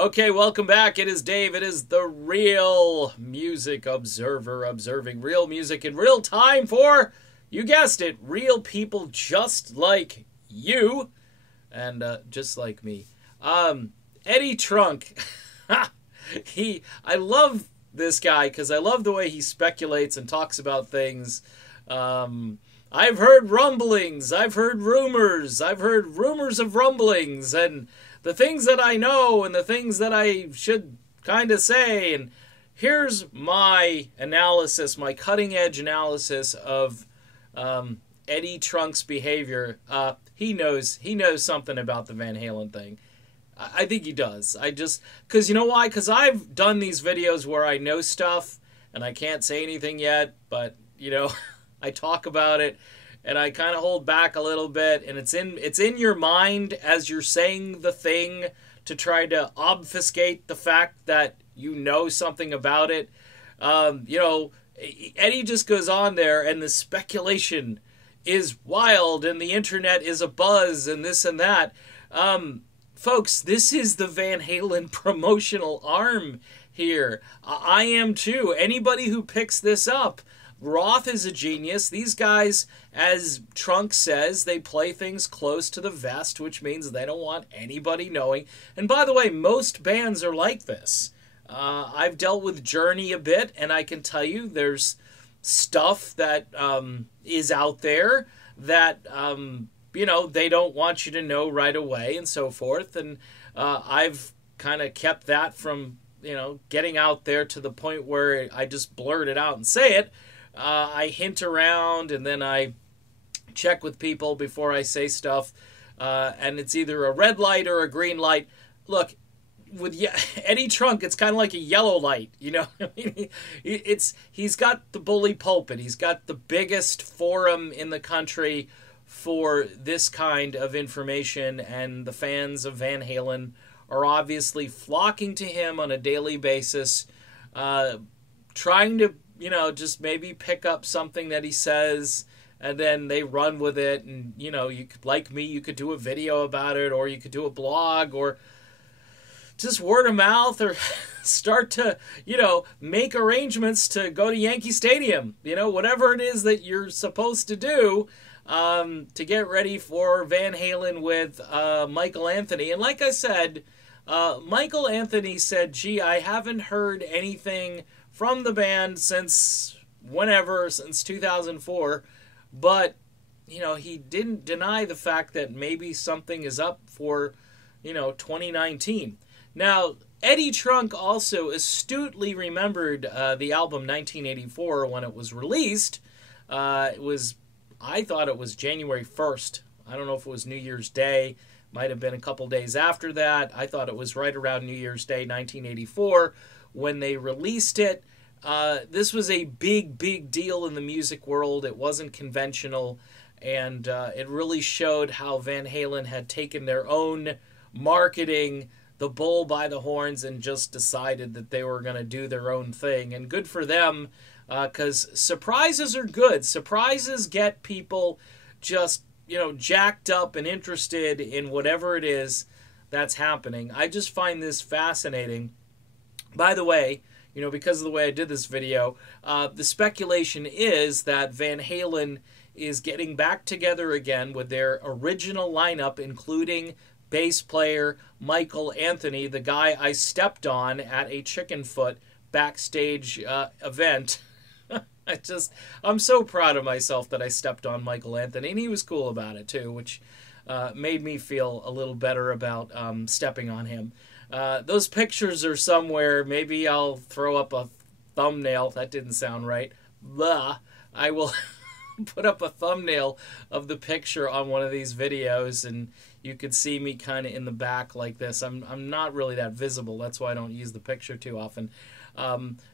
Okay, welcome back. It is Dave. It is the Real Music Observer, observing real music in real time for, you guessed it, real people just like you and just like me. Eddie Trunk. I love this guy because I love the way he speculates and talks about things. I've heard rumblings. I've heard rumors. I've heard rumors of rumblings and the things that I know and the things that I should kind of say. And here's my analysis, my cutting-edge analysis of Eddie Trunk's behavior. He knows something about the Van Halen thing. I think he does. Because you know why? Because I've done these videos where I know stuff and I can't say anything yet, but, you know, I talk about it. And I kind of hold back a little bit, and it's in your mind as you're saying the thing to try to obfuscate the fact that you know something about it. You know, Eddie just goes on there, and the speculation is wild, and the internet is abuzz, and this and that. Folks, this is the Van Halen promotional arm here. I am too. Anybody who picks this up. Roth is a genius. These guys, as Trunk says, they play things close to the vest, which means they don't want anybody knowing. And by the way, most bands are like this. I've dealt with Journey a bit, and I can tell you there's stuff that is out there that, you know, they don't want you to know right away and so forth. And I've kind of kept that from, you know, getting out there to the point where I just blurt it out and say it. I hint around and then I check with people before I say stuff. And it's either a red light or a green light. Look, with Eddie Trunk, it's kind of like a yellow light, you know. I mean, he's got the bully pulpit. He's got the biggest forum in the country for this kind of information, and the fans of Van Halen are obviously flocking to him on a daily basis, trying to, you know, just maybe pick up something that he says, and then they run with it. And, you know, you could, like me, you could do a video about it, or you could do a blog, or just word of mouth, or start to, you know, make arrangements to go to Yankee Stadium. You know, whatever it is that you're supposed to do to get ready for Van Halen with Michael Anthony. And like I said, Michael Anthony said, gee, I haven't heard anything from the band since 2004, but, you know, he didn't deny the fact that maybe something is up for, you know, 2019. Now, Eddie Trunk also astutely remembered the album 1984 when it was released. I thought it was January 1st. I don't know if it was New Year's Day. Might have been a couple days after that. I thought it was right around New Year's Day, 1984, when they released it. This was a big deal in the music world. It wasn't conventional, and it really showed how Van Halen had taken their own marketing, the bull by the horns, and just decided that they were going to do their own thing. And good for them, because surprises are good. Surprises get people just, you know, jacked up and interested in whatever it is that's happening. I just find this fascinating. By the way, you know, because of the way I did this video, the speculation is that Van Halen is getting back together again with their original lineup, including bass player Michael Anthony, the guy I stepped on at a Chicken Foot backstage event. I'm so proud of myself that I stepped on Michael Anthony, and he was cool about it too, which made me feel a little better about stepping on him. Those pictures are somewhere. Maybe I'll throw up a thumbnail. That didn't sound right. Blah. I will put up a thumbnail of the picture on one of these videos, and you could see me kind of in the back like this. I'm not really that visible. That's why I don't use the picture too often.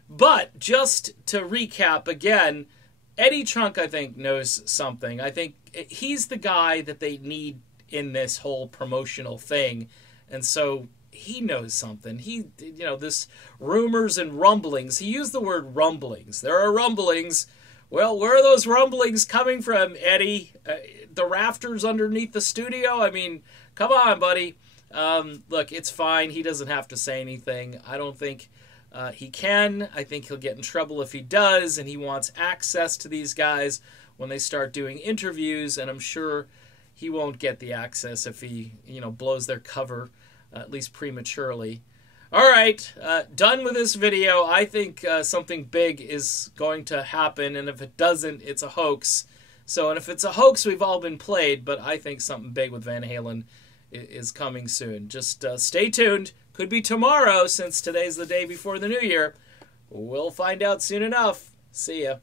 But just to recap again, Eddie Trunk, I think, knows something. I think he's the guy that they need in this whole promotional thing, and so he knows something. He, you know, this rumors and rumblings. He used the word rumblings. There are rumblings. Well, where are those rumblings coming from, Eddie? The rafters underneath the studio? I mean, come on, buddy. Look, it's fine. He doesn't have to say anything. I don't think he can. I think he'll get in trouble if he does, and he wants access to these guys when they start doing interviews, and I'm sure he won't get the access if he, blows their cover, at least prematurely. All right, done with this video. I think something big is going to happen, and if it doesn't, it's a hoax. So, and if it's a hoax, we've all been played, but I think something big with Van Halen is coming soon. Just stay tuned. Could be tomorrow, since today's the day before the new year. We'll find out soon enough. See ya.